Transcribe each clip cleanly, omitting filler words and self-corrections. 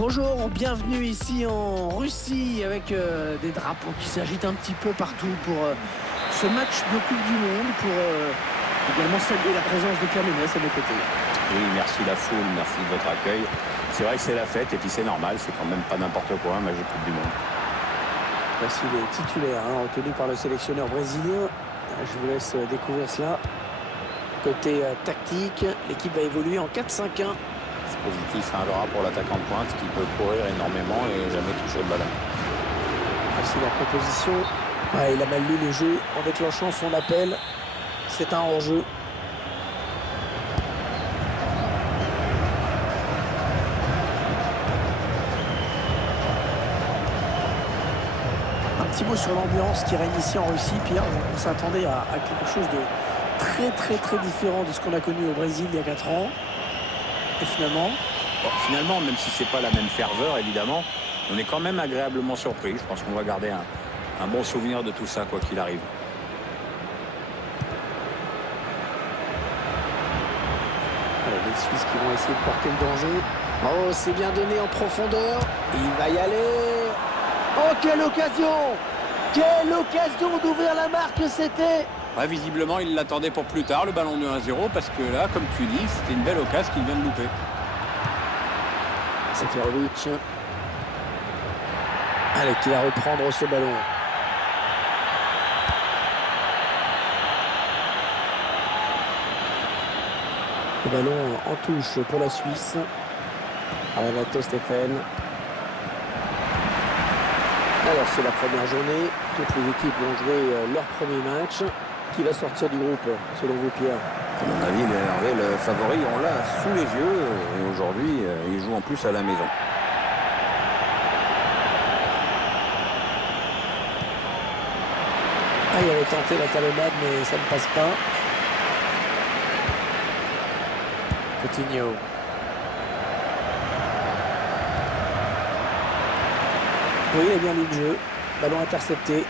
Bonjour, bienvenue ici en Russie avec des drapeaux qui s'agitent un petit peu partout pour ce match de Coupe du Monde, pour également saluer la présence de Pierre Ménès à mes côtés. Oui, merci la foule, merci de votre accueil. C'est vrai que c'est la fête et puis c'est normal, c'est quand même pas n'importe quoi, un match de Coupe du Monde. Voici les titulaires retenus par le sélectionneur brésilien. Je vous laisse découvrir cela. Côté tactique, l'équipe va évoluer en 4-5-1. C'est positif, un Laura pour l'attaquant de pointe qui peut courir énormément et jamais toucher le ballon. Voici la composition. Il a mal lu le jeu en déclenchant son appel. C'est un hors-jeu. Un petit mot sur l'ambiance qui règne ici en Russie. Pierre, on s'attendait à quelque chose de très différent de ce qu'on a connu au Brésil il y a 4 ans. Et Finalement, même si c'est pas la même ferveur, évidemment, on est quand même agréablement surpris. Je pense qu'on va garder un bon souvenir de tout ça, quoi qu'il arrive. Les Suisses qui vont essayer de porter le danger. Oh, c'est bien donné en profondeur. Il va y aller. Oh, quelle occasion! Quelle occasion d'ouvrir la marque c'était! Ouais, visiblement, il l'attendait pour plus tard, le ballon de 1-0, parce que là, comme tu dis, c'était une belle occasion qu'il vient de louper. Seferovic. Allez, qui va reprendre ce ballon. Le ballon en touche pour la Suisse. Renato Steffen. Alors, c'est la première journée. Toutes les équipes vont jouer leur premier match. Qui va sortir du groupe, selon vous, Pierre? À mon avis, le favori, on l'a sous les yeux. Et aujourd'hui, il joue en plus à la maison. Il avait tenté la talonnade, mais ça ne passe pas. Coutinho. Oui, il a bien lu le jeu. Ballon intercepté.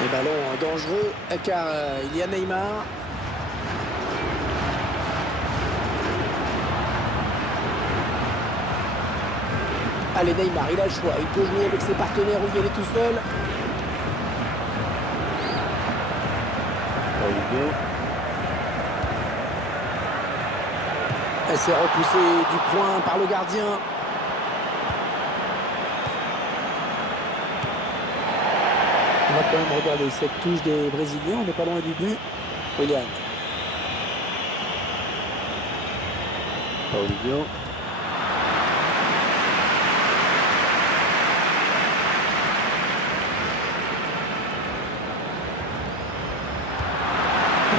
Les ballons dangereux car il y a Neymar. Allez, Neymar, il a le choix. Il peut jouer avec ses partenaires ou il est tout seul. Elle s'est repoussée du point par le gardien. On va quand même regarder cette touche des Brésiliens. On n'est pas loin du but. Willian. Paulinho.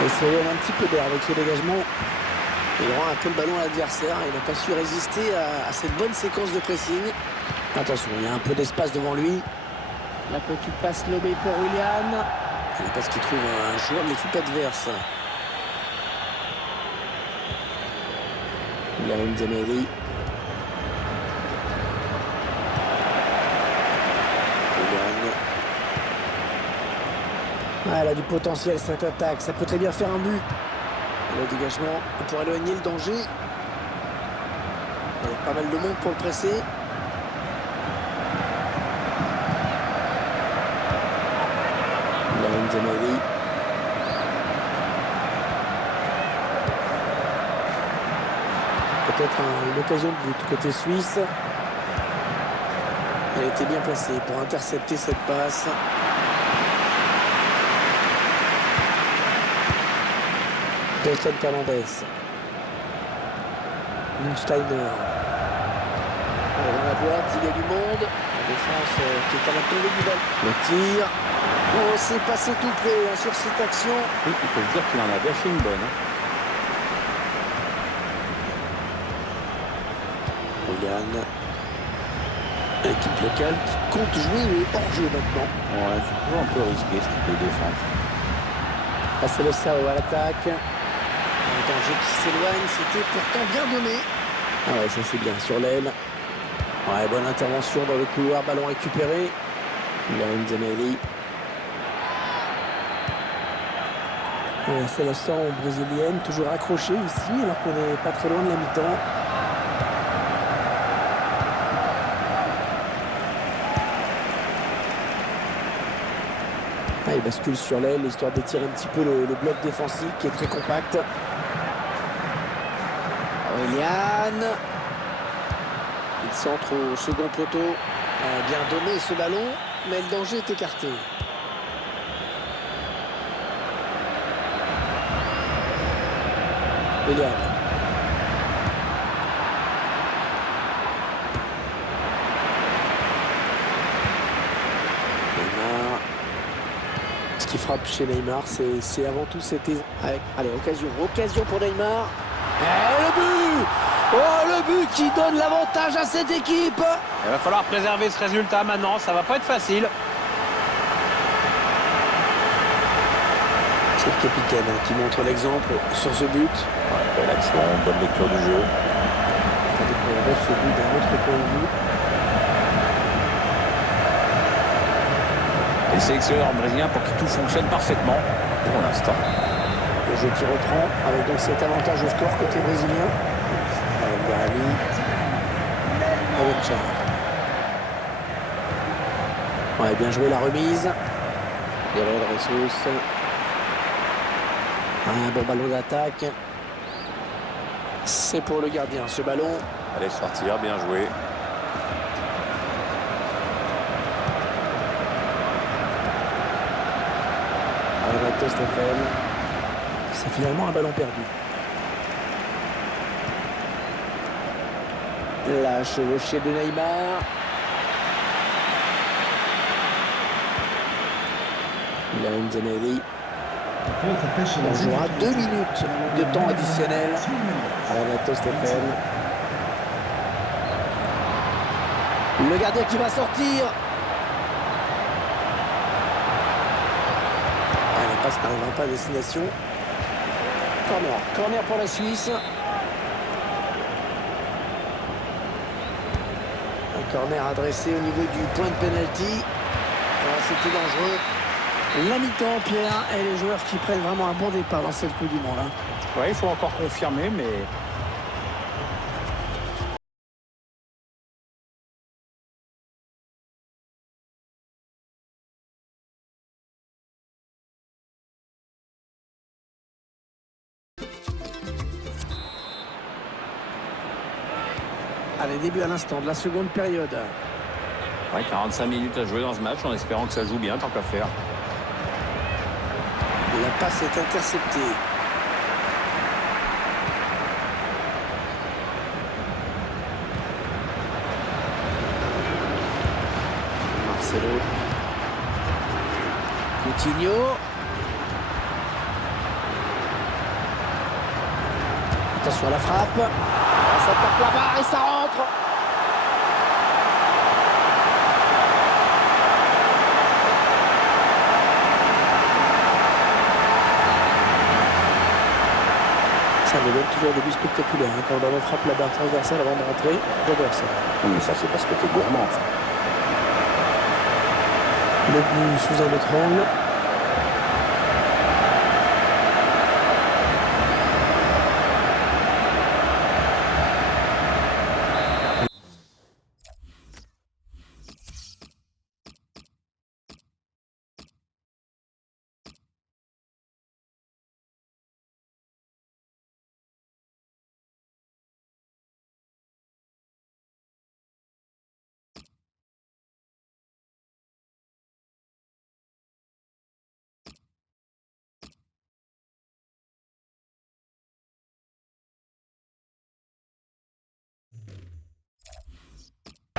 Il se donne un petit peu d'air avec ce dégagement. Il rend un peu le ballon à l'adversaire. Il n'a pas su résister à cette bonne séquence de pressing. Attention, il y a un peu d'espace devant lui. La petite passe lobée pour Willian. Et parce qu'il trouve un joueur de l'équipe adverse. William Zemeli. Elle a du potentiel cette attaque. Ça peut très bien faire un but. Le dégagement pour éloigner le danger. Il y a pas mal de monde pour le presser. Zemeli. Peut-être une occasion de but côté suisse. Elle était bien placée pour intercepter cette passe. Delson Fernandez. Lundsteiner. Dans la boîte, il y a du monde. La défense qui est à la tombée du ballon. Le tir. Oh, c'est passé tout près sur cette action. Oui, il peut se dire qu'il en a bien fait une bonne. Willian. L'équipe locale qui compte jouer le hors-jeu maintenant. Ouais, c'est toujours un peu risqué ce type de défense. Là, c'est le Sao à l'attaque. Un danger qui s'éloigne, c'était pourtant bien donné. Ah ouais, ça c'est bien sur l'aile. Ouais, bonne intervention dans le couloir, ballon récupéré. William Zemeli. C'est la sang brésilienne, toujours accrochée ici, alors qu'on n'est pas très loin de la mi-temps. Ah, il bascule sur l'aile, histoire d'étirer un petit peu le bloc défensif qui est très compact. Aurelian. Il centre au second poteau. A bien donné ce ballon, mais le danger est écarté. William. Neymar. Ce qui frappe chez Neymar, c'est avant tout cette... Allez, occasion pour Neymar. Et le but! Oh, le but qui donne l'avantage à cette équipe! Il va falloir préserver ce résultat maintenant, ça va pas être facile. C'est le capitaine qui montre l'exemple sur ce but. Ouais, belle action, bonne lecture du jeu. On découvre ce but d'un autre point de vue. Les sélectionneurs brésiliens pour que tout fonctionne parfaitement pour l'instant. Le jeu qui reprend avec donc cet avantage au score côté brésilien. Avec Garami. Avec Char. Ouais, bien joué la remise. Gabriel Jesus. Un bon ballon d'attaque. C'est pour le gardien ce ballon. Allez sortir, bien joué. Renato Stéphane. C'est finalement un ballon perdu. La chevauchée de Neymar. Laurent Zanelli. On jouera 2 minutes de temps additionnel. Renato Stéphane. Le gardien qui va sortir. La passe n'arrivera pas à destination. Corner pour la Suisse. Un corner adressé au niveau du point de pénalty. C'était dangereux. La mi-temps, Pierre, et les joueurs qui prennent vraiment un bon départ dans cette Coupe du Monde. Ouais, il faut encore confirmer, mais... Allez, début à l'instant de la seconde période. Ouais, 45 minutes à jouer dans ce match en espérant que ça joue bien, tant qu'à faire. La passe est interceptée. Marcelo. Coutinho. Attention à la frappe. Ça tape la barre et ça rentre. Ça me donne toujours des buts spectaculaires quand le ballon frappe la barre transversale avant de rentrer. J'adore ça. Mais ça, c'est parce que t'es gourmand. Le but sous un autre angle.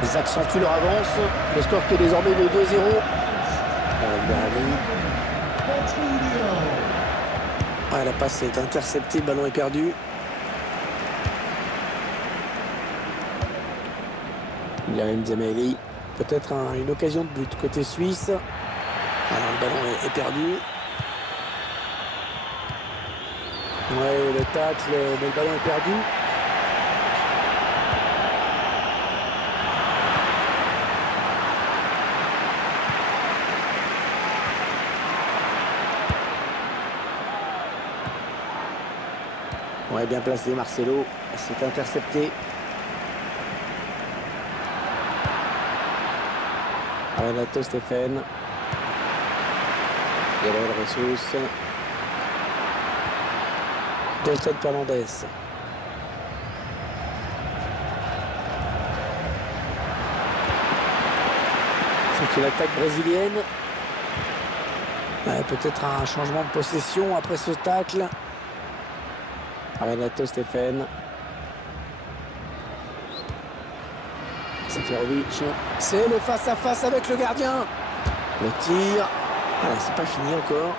Ils accentuent leur avance. Le score qui est désormais de 2-0. Ouais, la passe est interceptée, le ballon est perdu. Laurent Zanelli. Peut-être une occasion de but côté suisse. Alors le ballon est perdu. Ouais, le tacle, mais le ballon est perdu. Ouais, bien placé Marcelo. C'est intercepté. Renato Stéphane. Gabriel Jesus. Dolson Fernandez. C'est une attaque brésilienne. Ouais, peut-être un changement de possession après ce tacle. Renato Stéphane. Seferovic. C'est le face-à-face avec le gardien. Le tir. Voilà, c'est pas fini encore.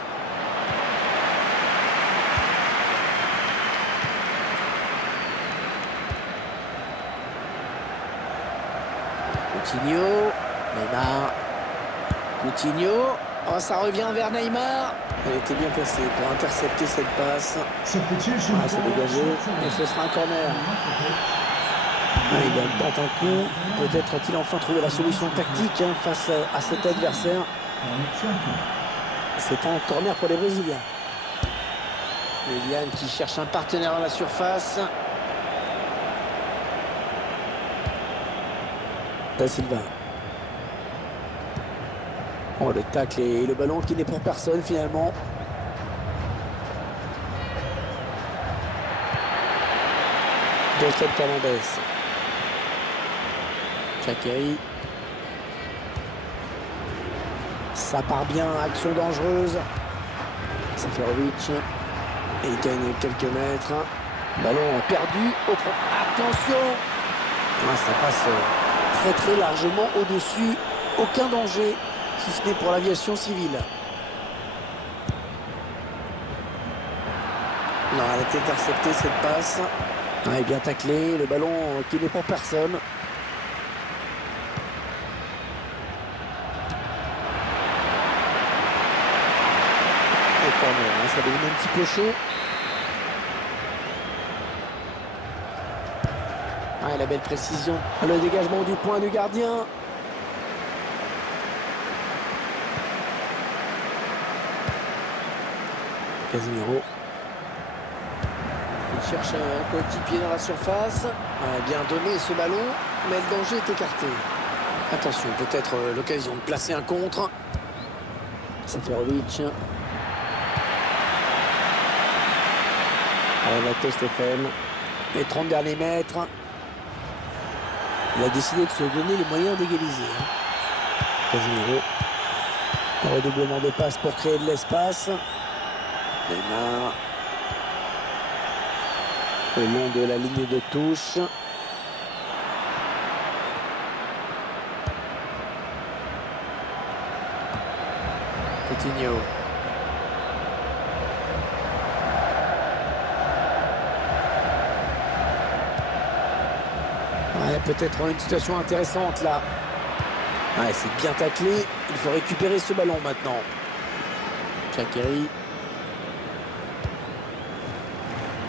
Coutinho. Neymar. Coutinho. Oh, ça revient vers Neymar. Elle était bien placée pour intercepter cette passe. Ah, c'est dégagé. Et ce sera un corner. Ah, il tente un coup. Peut-être a-t-il enfin trouvé la solution tactique face à cet adversaire. C'est un corner pour les Brésiliens. Willian qui cherche un partenaire dans la surface. Da Silva. Oh, le tacle et le ballon qui n'est pour personne finalement. Dolson Fernandez. Shaqiri. Ça part bien, action dangereuse. Seferovic. Et il gagne quelques mètres. Ballon perdu. Attention. Ah, ça passe très très largement au-dessus. Aucun danger, si ce n'est pour l'aviation civile. Non, elle a été interceptée cette passe. Ah, et bien taclé. Le ballon qui n'est pour personne. Ça devient un petit peu chaud. Ah, la belle précision. Le dégagement du point du gardien. Casemiro. Il cherche un coéquipier dans la surface. Ah, bien donné ce ballon, mais le danger est écarté. Attention, peut-être l'occasion de placer un contre. Seferovic. Renato Stéphane. Les 30 derniers mètres. Il a décidé de se donner les moyens d'égaliser. Casemiro. Un redoublement de passes pour créer de l'espace. Neymar. Au long de la ligne de touche. Coutinho. Ouais, peut-être une situation intéressante là. Ouais, c'est bien taclé. Il faut récupérer ce ballon maintenant. Shaqiri.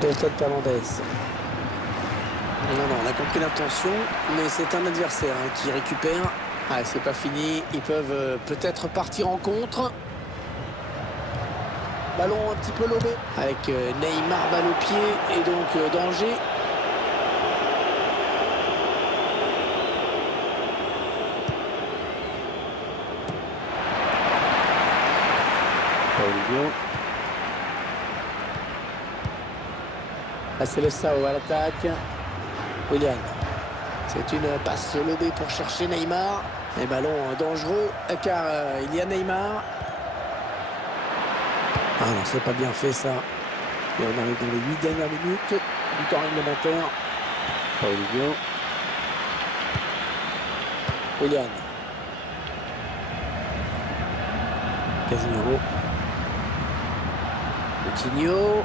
Dolson Fernandez. Non, on a compris l'intention, mais c'est un adversaire qui récupère. Ah, c'est pas fini. Ils peuvent peut-être partir en contre. Ballon un petit peu lobé. Avec Neymar balle au pied et donc danger. Là, c'est le Sao à l'attaque. Willian. C'est une passe lobée pour chercher Neymar. Un ballon dangereux car il y a Neymar. Ah non, c'est pas bien fait ça. Et on arrive dans les 8 dernières minutes du temps réglementaire. Paulinho. Willian. Casemiro. Coutinho.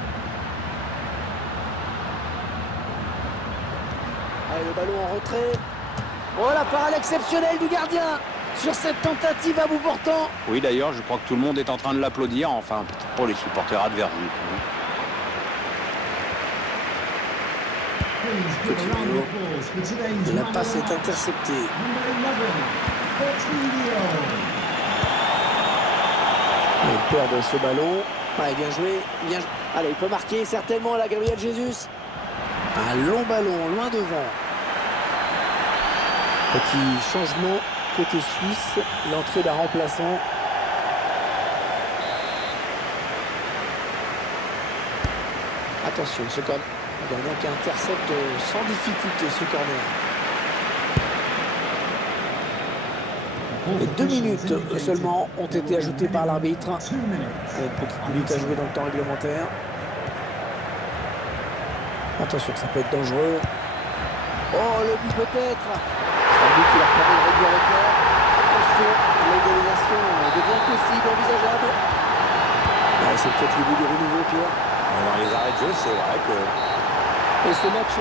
Allez, le ballon en retrait. Oh, la parade exceptionnelle du gardien sur cette tentative à bout portant. Oui, d'ailleurs, je crois que tout le monde est en train de l'applaudir, enfin, pour les supporters adverses. Coutinho. La passe est interceptée. Il perd ce ballon. Ouais, bien joué, bien joué. Allez, il peut marquer certainement là, Gabriel Jesus. Un long ballon, loin devant. Petit changement côté suisse, l'entrée d'un remplaçant. Attention, ce corner. Il y a donc intercepte sans difficulté ce corner. Et 2 minutes seulement ont été ajoutées par l'arbitre. Une petite minute à jouer dans le temps réglementaire. Attention, ça peut être dangereux. Oh, le but peut-être. L'arbitre qui leur permet de réduire le corps. Attention, l'égalisation devient possible, envisageable. Ouais, c'est peut-être le but du renouveau, Pierre. Dans les arrêts de jeu, c'est vrai que... Et ce match...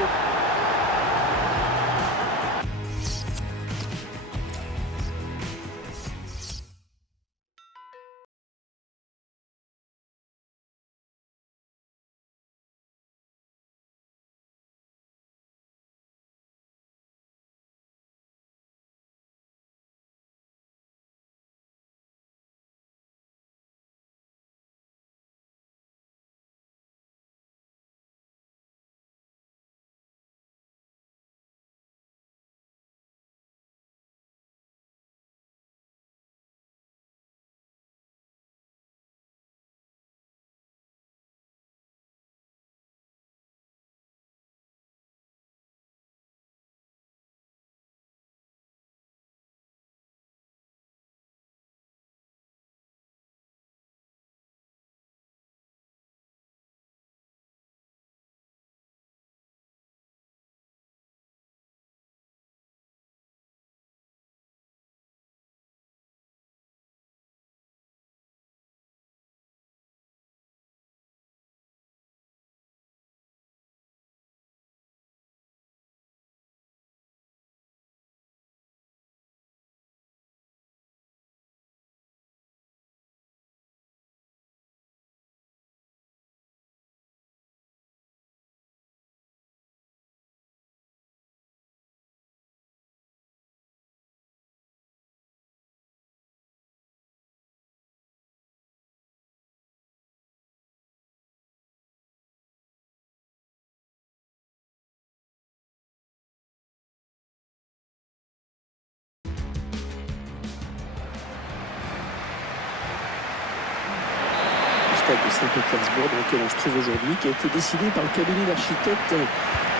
de Saint-Pétersbourg dans lequel on se trouve aujourd'hui, qui a été décidé par le cabinet d'architecte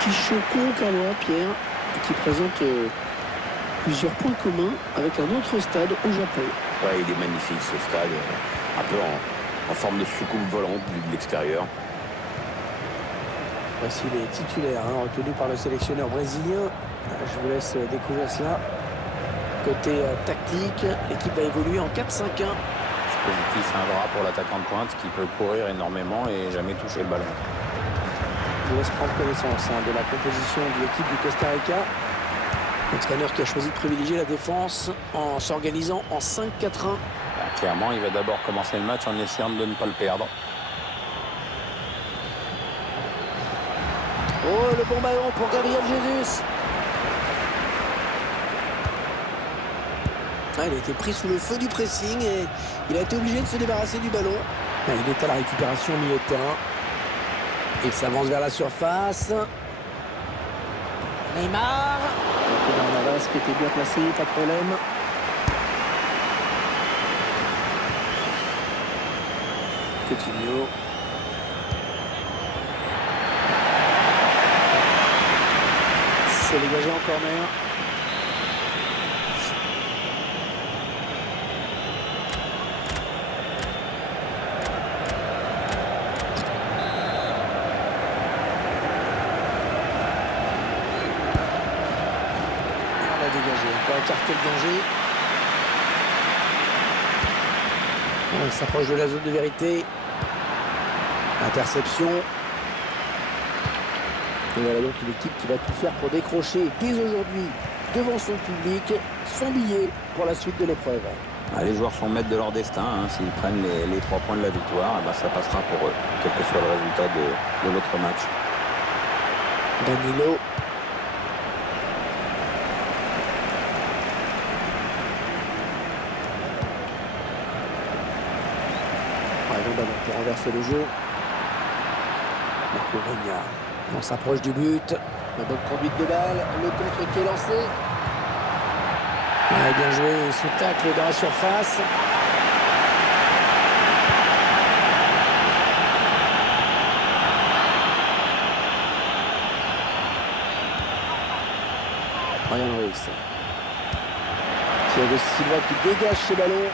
Kishoko Okawa, Pierre, qui présente plusieurs points communs avec un autre stade au Japon. Ouais, il est magnifique ce stade, un peu en forme de soucoupe volante vu de l'extérieur. Voici les titulaires retenus par le sélectionneur brésilien. Je vous laisse découvrir cela. Côté tactique, l'équipe a évolué en 4-5-1. Positif, un bras pour l'attaquant de pointe qui peut courir énormément et jamais toucher le ballon. Je vous laisse prendre connaissance de la composition de l'équipe du Costa Rica. L'entraîneur qui a choisi de privilégier la défense en s'organisant en 5-4-1. Clairement, il va d'abord commencer le match en essayant de ne pas le perdre. Oh, le bon ballon pour Gabriel Jesus. Il a été pris sous le feu du pressing et il a été obligé de se débarrasser du ballon. Il est à la récupération au milieu de terrain. Il s'avance vers la surface. Neymar. Navas qui était bien placé, pas de problème. Coutinho. C'est dégagé en corner. Écarter le danger. On s'approche de la zone de vérité. Interception. Et voilà donc une équipe qui va tout faire pour décrocher dès aujourd'hui devant son public son billet pour la suite de l'épreuve. Les joueurs sont maîtres de leur destin. S'ils prennent les 3 points de la victoire, ça passera pour eux, quel que soit le résultat de l'autre match. Danilo. Pour renverser le jeu. Marco Regna. On s'approche du but. La bonne conduite de balle. Le contre qui est lancé. Ouais, bien joué. Ce tacle dans la surface. Ryan Ruiz. Thiago Silva qui dégage ce ballon.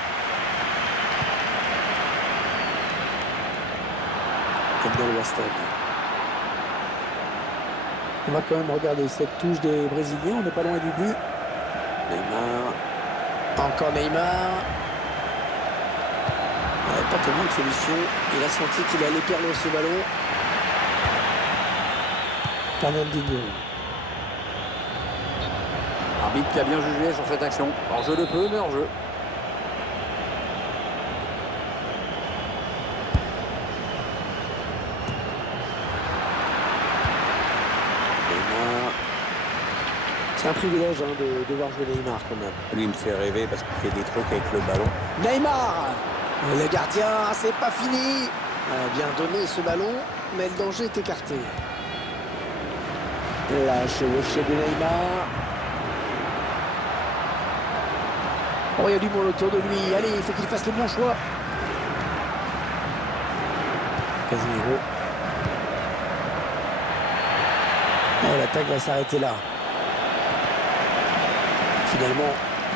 Kendall Waston. On va quand même regarder cette touche des Brésiliens. On n'est pas loin du but. Neymar. Encore Neymar. Ouais, pas tellement de solution. Il a senti qu'il allait perdre ce ballon. Fernandinho. Arbitre qui a bien jugé sur cette action. Hors-jeu de peu, mais hors-jeu. C'est un privilège de voir jouer Neymar quand même. Lui, il me fait rêver parce qu'il fait des trucs avec le ballon. Neymar. Le gardien, c'est pas fini. A bien donné ce ballon, mais le danger est écarté. La chevauchée de Neymar. Oh, il y a du monde autour de lui. Allez, il faut qu'il fasse le bon choix. Casemiro. Oh, l'attaque va s'arrêter là. Finalement,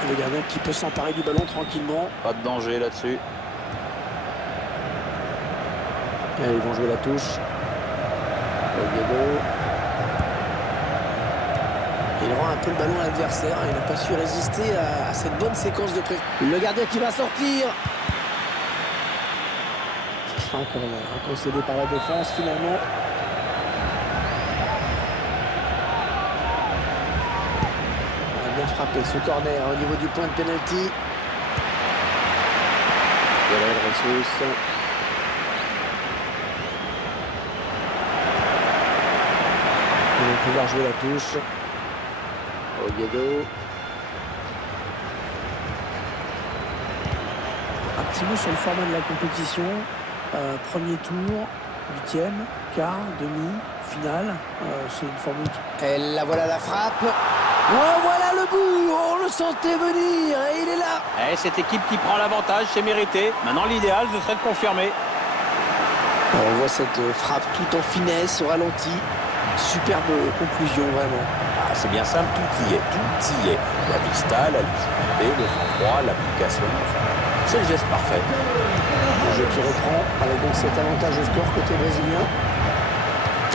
le gardien qui peut s'emparer du ballon tranquillement. Pas de danger là-dessus. Allez, ils vont jouer la touche. Oviedo. Il rend un peu le ballon à l'adversaire. Il n'a pas su résister à cette bonne séquence de près. Le gardien qui va sortir. Ce sera encore concédé par la défense finalement. On a bien frappé ce corner au niveau du point de pénalty. Ils vont pouvoir jouer la touche. Oviedo. Un petit mot sur le format de la compétition. Premier tour, 8e, quart, demi, finale. C'est une formule. Et là voilà la frappe. Oh, voilà le but. On le sentait venir et il est là. Et cette équipe qui prend l'avantage, c'est mérité. Maintenant, l'idéal, ce serait de confirmer. On voit cette frappe tout en finesse, au ralenti. Superbe conclusion, vraiment. Ah, c'est bien simple, tout y est. Tout y est. La vista, la lucidité, le sang-froid, l'application. C'est le geste parfait. Le jeu qui reprend avec donc cet avantage au score côté brésilien.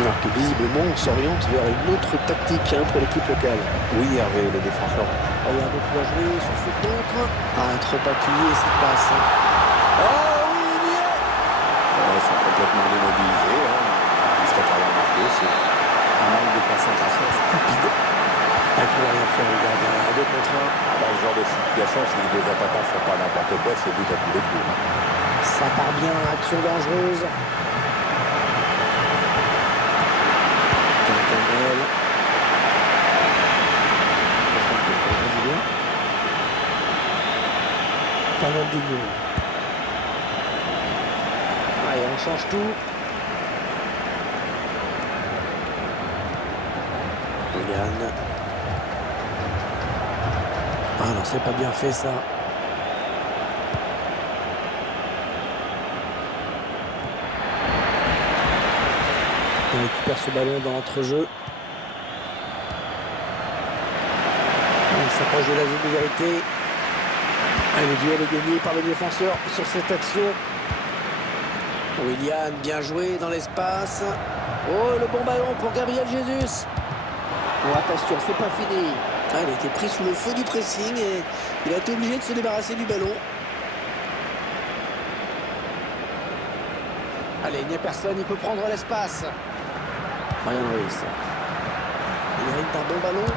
Alors que visiblement on s'oriente vers une autre tactique pour l'équipe locale. Oui, Hervé, les défenseurs. Il y a beaucoup à jouer sur ce contre. Trop appuyé, ça passe. Oh oui, il y est. Ils sont complètement démobilisés. Ils seraient pas remarqués. C'est un manque de concentration stupide. Il ne peut rien faire, le gardien. À 2 contre 1. Dans ce genre de situation, si les deux attaquants ne font pas n'importe quoi, c'est but à tous les coups. Ça part bien, action dangereuse. Fernandinho. Allez, on change tout. Yann. Ah non, c'est pas bien fait ça. On récupère ce ballon dans l'entrejeu. On s'approche de la zone de vérité. Le duel est gagné par le défenseur sur cette action. Willian, bien joué dans l'espace. Oh, le bon ballon pour Gabriel Jesus. Oh, attention, c'est pas fini. Il a été pris sous le feu du pressing et il a été obligé de se débarrasser du ballon. Allez, il n'y a personne, il peut prendre l'espace. Ryan Ruiz. Il mérite un bon ballon,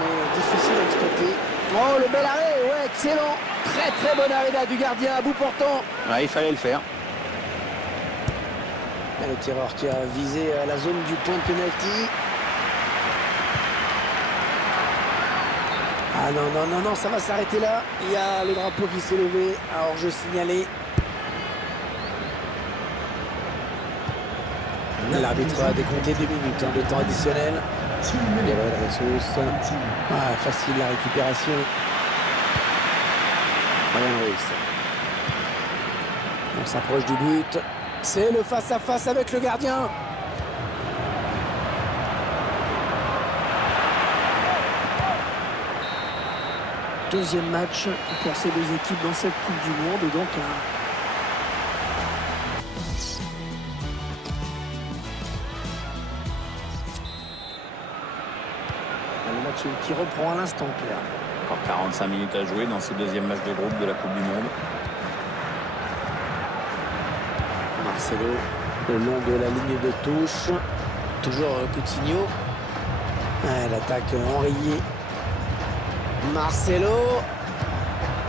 mais difficile à exploiter. Oh, le bel arrêt, ouais, excellent. Très très bon arrêt là du gardien à bout portant. Ouais, il fallait le faire. Et le tireur qui a visé la zone du point de pénalty. Ah non, non, non, non, ça va s'arrêter là. Il y a le drapeau qui s'est levé. Alors je signalé. L'arbitre a décompté 2 minutes de temps additionnel. Gabriel Jesus. Ah, facile la récupération. Ryan Ruiz. On s'approche du but. C'est le face-à-face avec le gardien. Deuxième match pour ces deux équipes dans cette Coupe du Monde. Et donc le match qui reprend à l'instant, Pierre. Encore 45 minutes à jouer dans ce deuxième match de groupe de la Coupe du Monde. Marcelo le long de la ligne de touche. Toujours Coutinho. L'attaque enrayée. Marcelo.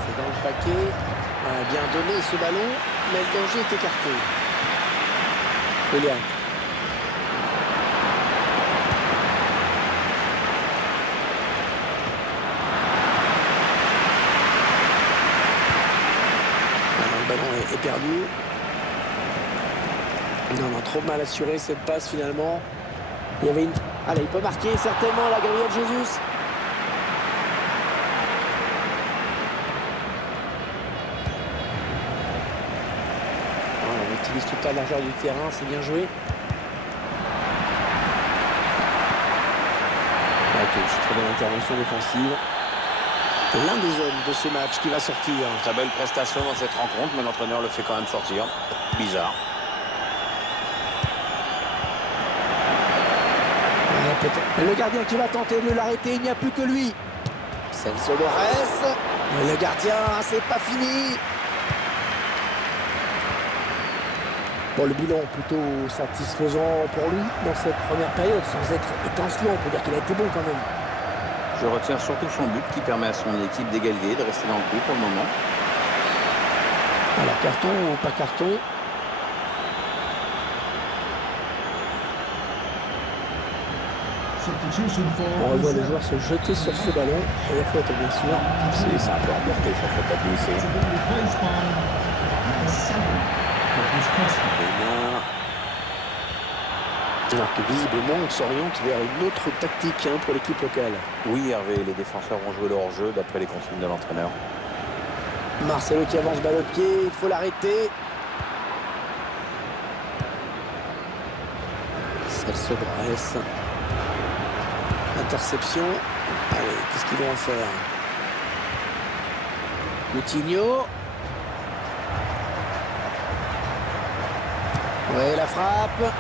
C'est dans le paquet. Bien donné ce ballon, mais le danger est écarté. William. Le ballon est perdu. Non, trop mal assuré cette passe finalement. Il y avait une... Allez, il peut marquer certainement la Gabriel Jesus. On utilise toute la largeur du terrain, c'est bien joué. Très bonne intervention défensive. L'un des hommes de ce match qui va sortir. Très belle prestation dans cette rencontre, mais l'entraîneur le fait quand même sortir. Bizarre. Le gardien qui va tenter de l'arrêter, il n'y a plus que lui. Celso Borges. Le gardien, c'est pas fini. Bon, le bilan plutôt satisfaisant pour lui dans cette première période, sans être étincelant. On peut dire qu'il a été bon quand même. Je retiens surtout son but qui permet à son équipe d'égaliser, de rester dans le coup pour le moment. Alors, carton ou pas carton? On revoit le joueur se jeter sur ce ballon et la faute bien sûr. C'est un peu emporté sur faute à glisser. Alors que visiblement on s'oriente vers une autre tactique pour l'équipe locale. Oui Hervé, les défenseurs ont joué le hors-jeu d'après les consignes de l'entraîneur. Marcelo qui avance balle au pied, il faut l'arrêter. Celso Borges. Interception. Allez, qu'est-ce qu'ils vont en faire? Coutinho. Ouais, la frappe. Ah,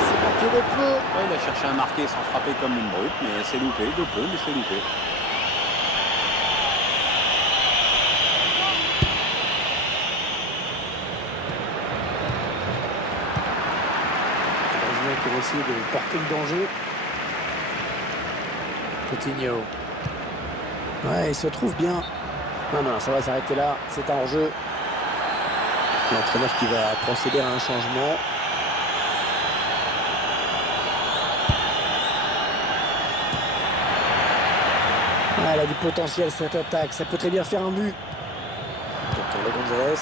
c'est marqué de peu. Ouais, il a cherché à marquer sans frapper comme une brute, mais c'est loupé, de peu, mais c'est loupé. Les Brésiliens qui vont essayer de porter le danger. Coutinho. Ouais, il se trouve bien. Non, ça va s'arrêter là. C'est un hors-jeu. L'entraîneur qui va procéder à un changement. Ouais, elle a du potentiel cette attaque. Ça peut très bien faire un but. Captain Gonzalez.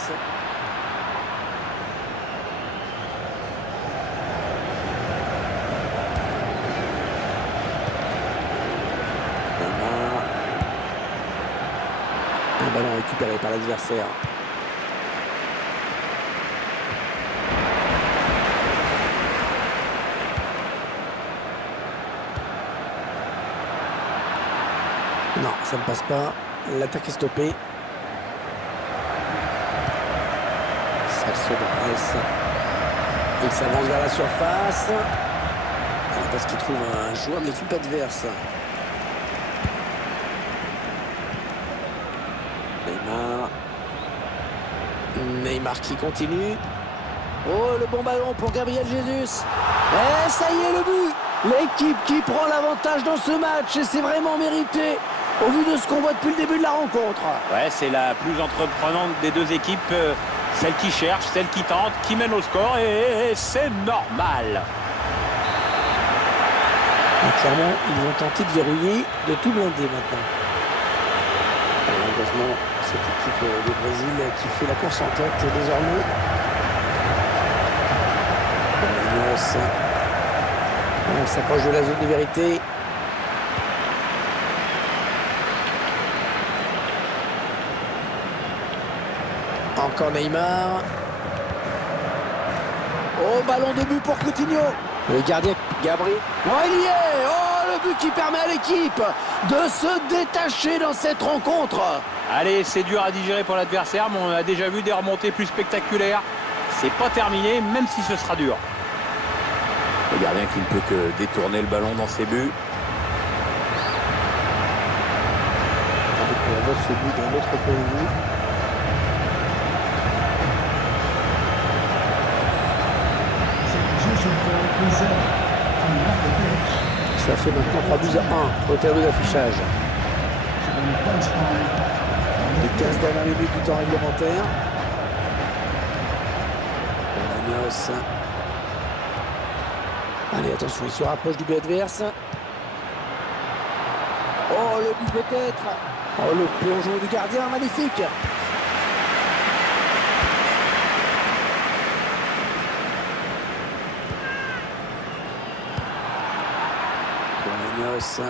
Un ballon récupéré par l'adversaire. Non, ça ne passe pas. L'attaque est stoppée. Celso Borges. Il s'avance vers la surface. Parce qu'il trouve un joueur de l'équipe adverse. Neymar qui continue. Oh, le bon ballon pour Gabriel Jesus. Et ça y est, le but. L'équipe qui prend l'avantage dans ce match. Et c'est vraiment mérité au vu de ce qu'on voit depuis le début de la rencontre. Ouais, c'est la plus entreprenante des deux équipes. Celle qui cherche, celle qui tente, qui mène au score. Et c'est normal. Et clairement, ils vont tenter de verrouiller, de tout blinder maintenant. L'engagement, cette équipe du Brésil qui fait la course en tête désormais. On s'approche de la zone de vérité. Encore Neymar. Oh, ballon de but pour Coutinho. Le gardien Gabriel. Oh, il y est. Oh, le but qui permet à l'équipe de se détacher dans cette rencontre. Allez, c'est dur à digérer pour l'adversaire, mais on a déjà vu des remontées plus spectaculaires. C'est pas terminé, même si ce sera dur. Le gardien qui ne peut que détourner le ballon dans ses buts. On voit ce but d'un autre point de vue. Ça fait maintenant 3-1 au tableau d'affichage. Les 15 dernières minutes du temps réglementaire. Bolaños. Allez, attention, il se rapproche du but adverse. Oh, le but peut-être. Oh, le plongeon du gardien, magnifique. Bolaños.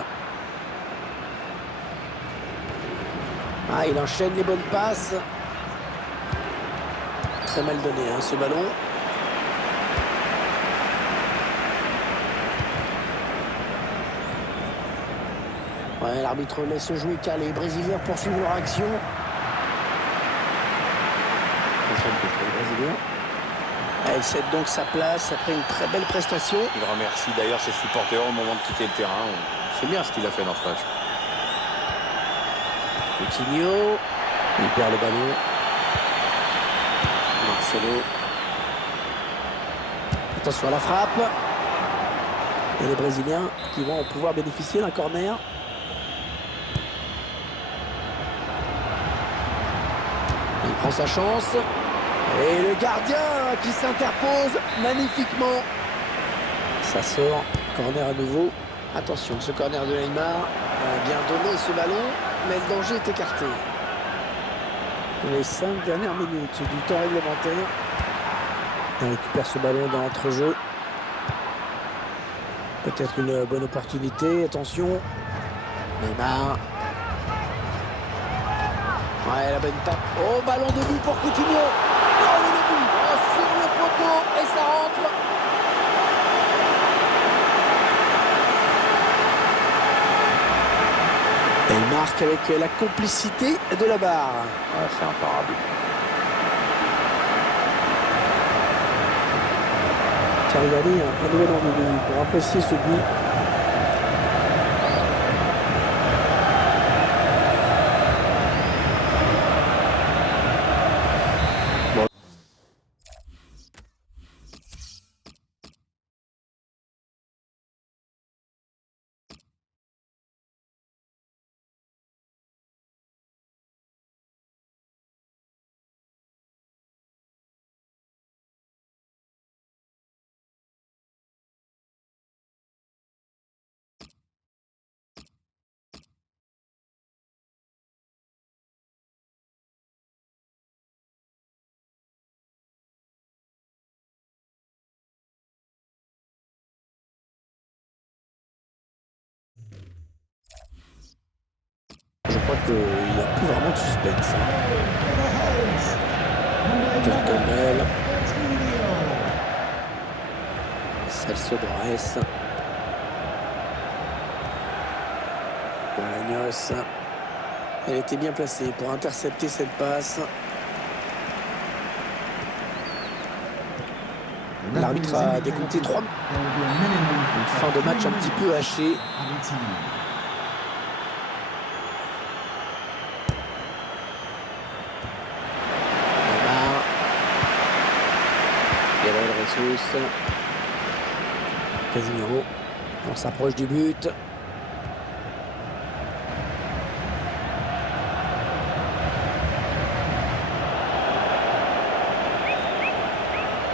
Ah, il enchaîne les bonnes passes. Très mal donné, hein, ce ballon. Ouais, l'arbitre laisse jouer car les Brésiliens poursuivent leur action. Elle cède donc sa place après une très belle prestation. Il remercie d'ailleurs ses supporters au moment de quitter le terrain. C'est bien ce qu'il a fait dans ce match. Coutinho, il perd le ballon. Marcelo. Attention à la frappe. Et les Brésiliens qui vont pouvoir bénéficier d'un corner. Il prend sa chance. Et le gardien qui s'interpose magnifiquement. Ça sort. Corner à nouveau. Attention, ce corner de Neymar a bien donné ce ballon, mais le danger est écarté. Les 5 dernières minutes du temps réglementaire. On récupère ce ballon dans l'entrejeu. Peut-être une bonne opportunité. Attention. Neymar. Ouais, la bonne tape. Oh, ballon de but pour Coutinho. Oh, le but. Oh, sur le poteau. Et ça rentre. Elle marque avec la complicité de la barre. Ah, c'est imparable. Tiens, regardez, un nouvel angle pour apprécier ce but. Je crois qu'il n'y a plus vraiment de suspense. Cartonel. Celso Borges. Bolaños. Elle était bien placée pour intercepter cette passe. L'arbitre a décompté 3 minutes. Une fin de match un petit peu hachée. Jesus. Casemiro. On s'approche du but.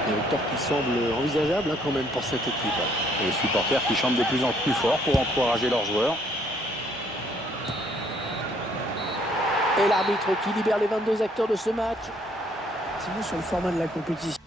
Une victoire qui semble envisageable quand même pour cette équipe. Et les supporters qui chantent de plus en plus fort pour encourager leurs joueurs. Et l'arbitre qui libère les 22 acteurs de ce match. Sinon, sur le format de la compétition.